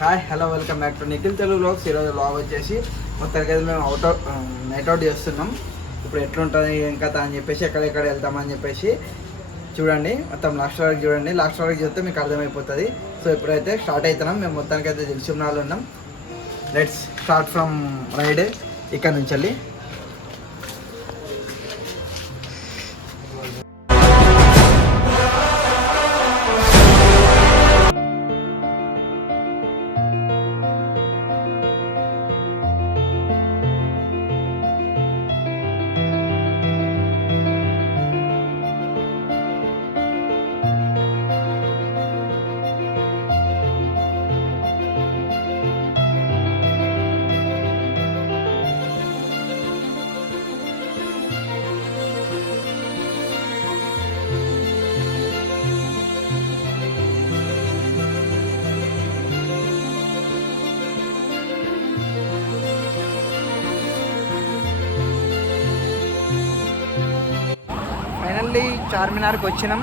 Hi hello welcome back to Nikhil Telugu vlogs. ఈరోజు vlog వచ్చేసి మొత్తానికి అయితే మేము నైట్ అవుట్ చేస్తున్నాం. ఇప్పుడు ఎట్లుంటుంది ఏం కథ అని చెప్పేసి ఎక్కడెక్కడ వెళ్తామని చెప్పేసి చూడండి. మొత్తం లాస్ట్ వరకు చూడండి. లాస్ట్ వరకు చూస్తే మీకు అర్థమైపోతుంది. సో ఇప్పుడైతే స్టార్ట్ అవుతున్నాం. మేము మొత్తానికి అయితే దిల్సుఖ్నగర్లో ఉన్నాం. లెట్స్ స్టార్ట్ ఫ్రమ్ రైడ్ ఇక్కడ నుంచి వెళ్ళి. ఫైనల్లీ చార్మినార్కి వచ్చినాం.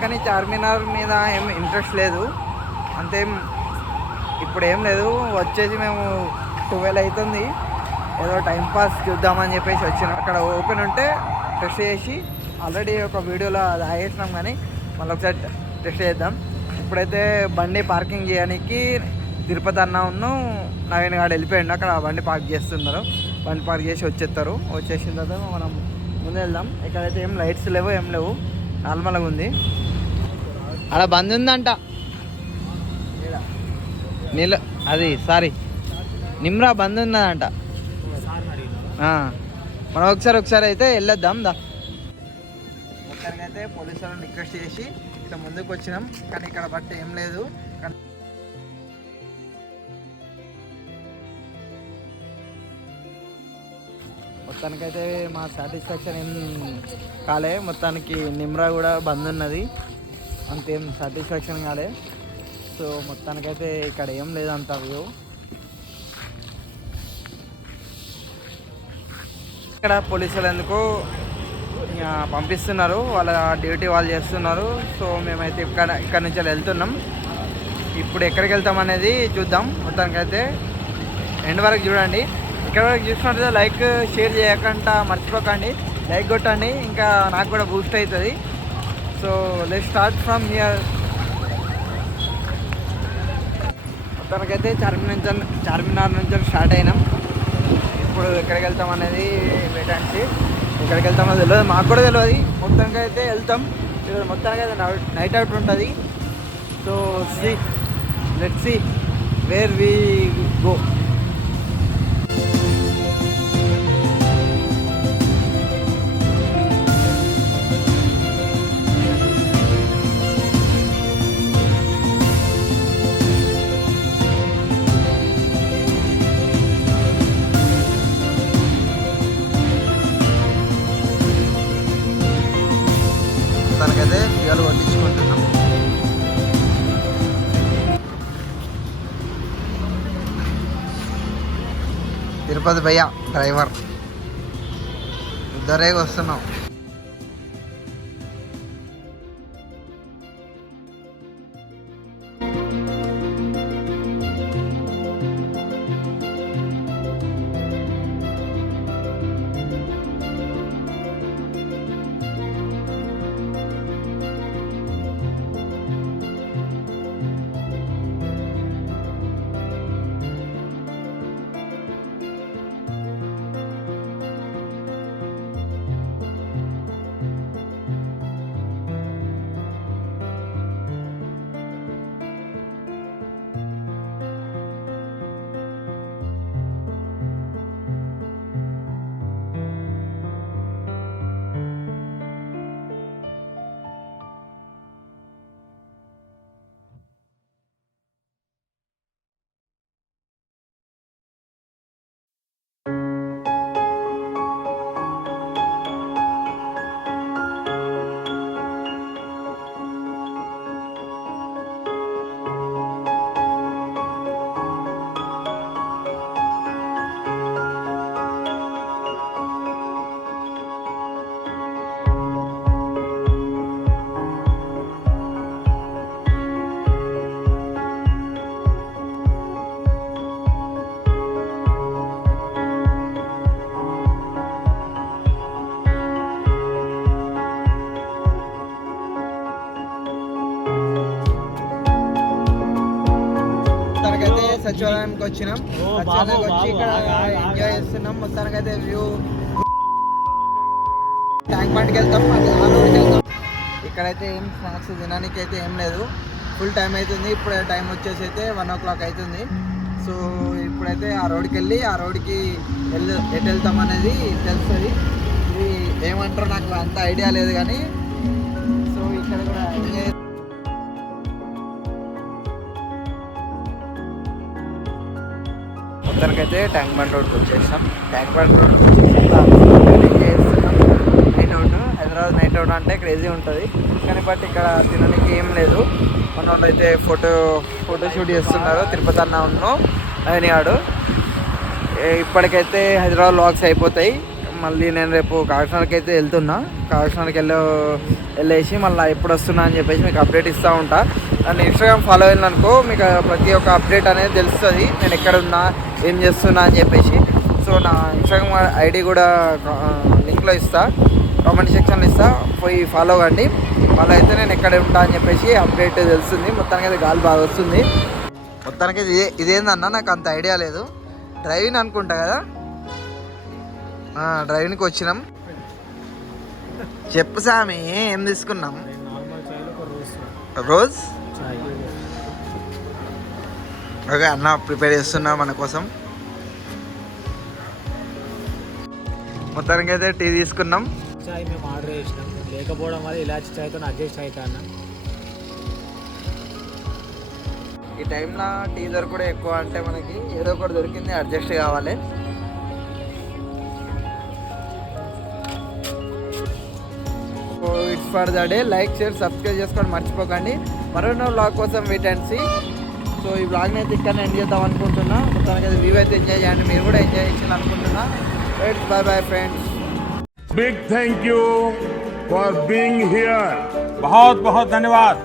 కానీ చార్మినార్ మీద ఏం ఇంట్రెస్ట్ లేదు, అంతేం ఇప్పుడు ఏం లేదు. వచ్చేసి మేము 12 అవుతుంది, ఏదో టైంపాస్ చూద్దామని చెప్పేసి వచ్చినాం. అక్కడ ఓపెన్ ఉంటే టెస్ట్ చేసి ఆల్రెడీ ఒక వీడియోలో అది ఆగేసినాం, కానీ మళ్ళీ ఒకసారి టెస్ట్ చేద్దాం. ఇప్పుడైతే బండి పార్కింగ్ చేయడానికి తిరుపతి అన్న నవీన్ గారు వెళ్ళిపోయిండు. అక్కడ బండి పార్క్ చేస్తున్నారు. బండి పార్క్ చేసి వచ్చేస్తారు. వచ్చేసిన తర్వాత మనం ముందు వెళ్దాం. ఇక్కడైతే ఏం లైట్స్ లేవు, ఏం లేవు, నార్మల్గా ఉంది. అక్కడ బంద్ ఉందంట నీళ్ళు, అది సారీ నిమ్రా బంద్ ఉన్నదంట. మనం ఒకసారి అయితే వెళ్ళొద్దాం దా. మొత్తానికి అయితే పోలీసు వాళ్ళని రిక్వెస్ట్ చేసి ఇట్లా ముందుకు వచ్చినాం. కానీ ఇక్కడ బట్ ఏం లేదు. మొత్తానికైతే మా సాటిస్ఫాక్షన్ ఏం కాలే. మొత్తానికి నిమ్రా కూడా బంద్ ఉన్నది, అంతేం సాటిస్ఫాక్షన్ కాలే. సో మొత్తానికైతే ఇక్కడ ఏం లేదంత వ్యూ. ఇక్కడ పోలీసులు ఎందుకు పంపిస్తున్నారు, వాళ్ళ డ్యూటీ వాళ్ళు చేస్తున్నారు. సో మేమైతే ఇక్కడ నుంచి వెళ్తున్నాం. ఇప్పుడు ఎక్కడికి వెళ్తాం అనేది చూద్దాం. మొత్తానికైతే ఎండ్ వరకు చూడండి. ఇక్కడ వరకు చూసినట్టు లైక్ షేర్ చేయకుండా మర్చిపోకండి, లైక్ కొట్టండి, ఇంకా నాకు కూడా బూస్ట్ అవుతుంది. So let's start from here. మొత్తానికైతే చార్మినార్ నుంచి స్టార్ట్ అయినాం. ఇప్పుడు ఎక్కడికి వెళ్తాం అనేది వెయిట్ అండ్ సీ. ఎక్కడికి వెళ్తామో తెలియదు, మాకు కూడా తెలియదు. మొత్తానికి అయితే వెళ్తాం. మొత్తానికి అయితే నైట్ అవుట్ ఉంటుంది. So let's see where we go. మొత్తానికైతే ఫ్యూయల్ కొట్టించుకుంటున్నాం. తిరుపతి భయ్య డ్రైవర్ ఇద్దరే వస్తున్నాం. సచివాలయానికి వచ్చినాం. సచివాలయానికి వచ్చి ఇక్కడ ఎంజాయ్ చేస్తున్నాం. మొత్తానికి అయితే వ్యూ ట్యాంక్ బండ్కి వెళ్తాం, ఆ రోడ్కి వెళ్తాం. ఇక్కడైతే ఏం స్నాక్స్ తినడానికి అయితే ఏం లేదు. ఫుల్ టైం అవుతుంది. ఇప్పుడు టైం వచ్చేసి అయితే 1 o'clock అవుతుంది. సో ఇప్పుడైతే ఆ రోడ్కి వెళ్ళి ఆ రోడ్కి ఎటు వెళ్తాం అనేది తెలుస్తుంది. ఇది ఏమంటారో నాకు అంత ఐడియా లేదు కానీ సో ఇక్కడ కూడా ఎంజాయ్. మొత్తానికైతే ట్యాంక్ బండ్ రోడ్కి వచ్చేసాం. ట్యాంక్ బండ్ రోడ్కి ఎంజాయ్ చేస్తున్నాం. Night out, Hyderabad night out అంటే క్రేజీ ఉంటుంది. కానీ బట్ ఇక్కడ తినడానికి ఏం లేదు. మన వాళ్ళు అయితే ఫోటోషూట్ చేస్తున్నారు. తిరుపతి అన్న ఉన్ను అయినాడు. ఇప్పటికైతే హైదరాబాద్ వ్లాగ్స్ అయిపోతాయి. మళ్ళీ నేను రేపు కాకినాడకి అయితే వెళ్తున్నా. కాకినాడకి వెళ్ళేసి మళ్ళీ ఎప్పుడు వస్తున్నా అని చెప్పేసి మీకు అప్డేట్ ఇస్తూ ఉంటా. అండ్ ఇన్స్టాగ్రామ్ ఫాలో అయిందనుకో మీకు ప్రతి ఒక్క అప్డేట్ అనేది తెలుస్తుంది, నేను ఎక్కడ ఉన్నా ఏం చేస్తున్నా అని చెప్పేసి. సో నా ఇన్స్టాగ్రామ్ ఐడి కూడా లింక్లో ఇస్తా, కామెంట్ సెక్షన్లో ఇస్తా, పోయి ఫాలో అవ్వండి. మళ్ళీ అయితే నేను ఎక్కడ ఉంటా అని చెప్పేసి అప్డేట్ తెలుస్తుంది. మొత్తానికి అయితే గాలి బాగా వస్తుంది. మొత్తానికి ఇదేందన్నా నాకు అంత ఐడియా లేదు. డ్రైవింగ్ అనుకుంటా కదా, డ్రైవింగ్కి వచ్చినాం. చెప్పు సామి ఏం తీసుకున్నాం? రోజ్ ఓకే అన్న ప్రిపేర్ చేస్తున్నా మన కోసం. మొత్తానికి అయితే టీ తీసుకున్నాం. చాయ్ మేము ఆర్డర్ చేసినాం, లేకపోవడం వల్ల ఇలాచి చాయ్తో అడ్జస్ట్ అవుతాను. ఈ టైంలో టీ దొరకడం ఎక్కువ అంటే మనకి ఏదో ఒకటి దొరికింది, అడ్జస్ట్ కావాలి. So it's for the day. Like share subscribe చేసుకోవడం మర్చిపోకండి. మరో వ్లాగ్ కోసం వెయిట్ అండ్ సీ. సో ఈ వ్లాగ్ని అయితే ఇక్కడ ఎండ్ చేద్దాం అనుకుంటున్నా. మొత్తానికి అయితే వ్యూ అయితే ఎంజాయ్ చేయండి, మీరు కూడా ఎంజాయ్ చేయాలని అనుకుంటున్నా. Bye bye friends. Big thank you for being here. बहुत बहुत धन्यवाद.